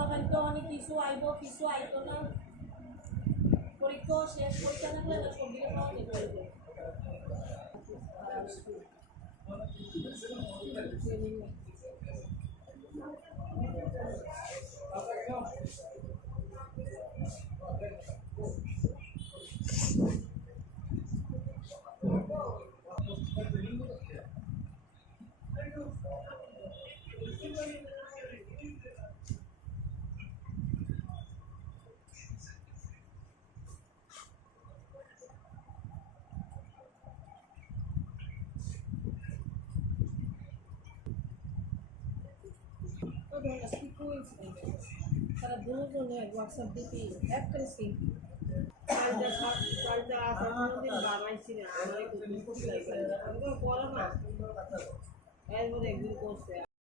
পোলাপান তো অনেক কিছু আইব কিছু আইতো না পরীক্ষা শেষ পরীক্ষা থাকলে না সবজিটা পাওয়া যেতে পারবে তারা দুজনে হোয়াটসঅ্যাপ দিবি এক করেছি কালটা আসার দিন বানাইছি না আমার একটু পড়া না এরপরে একদিন করছে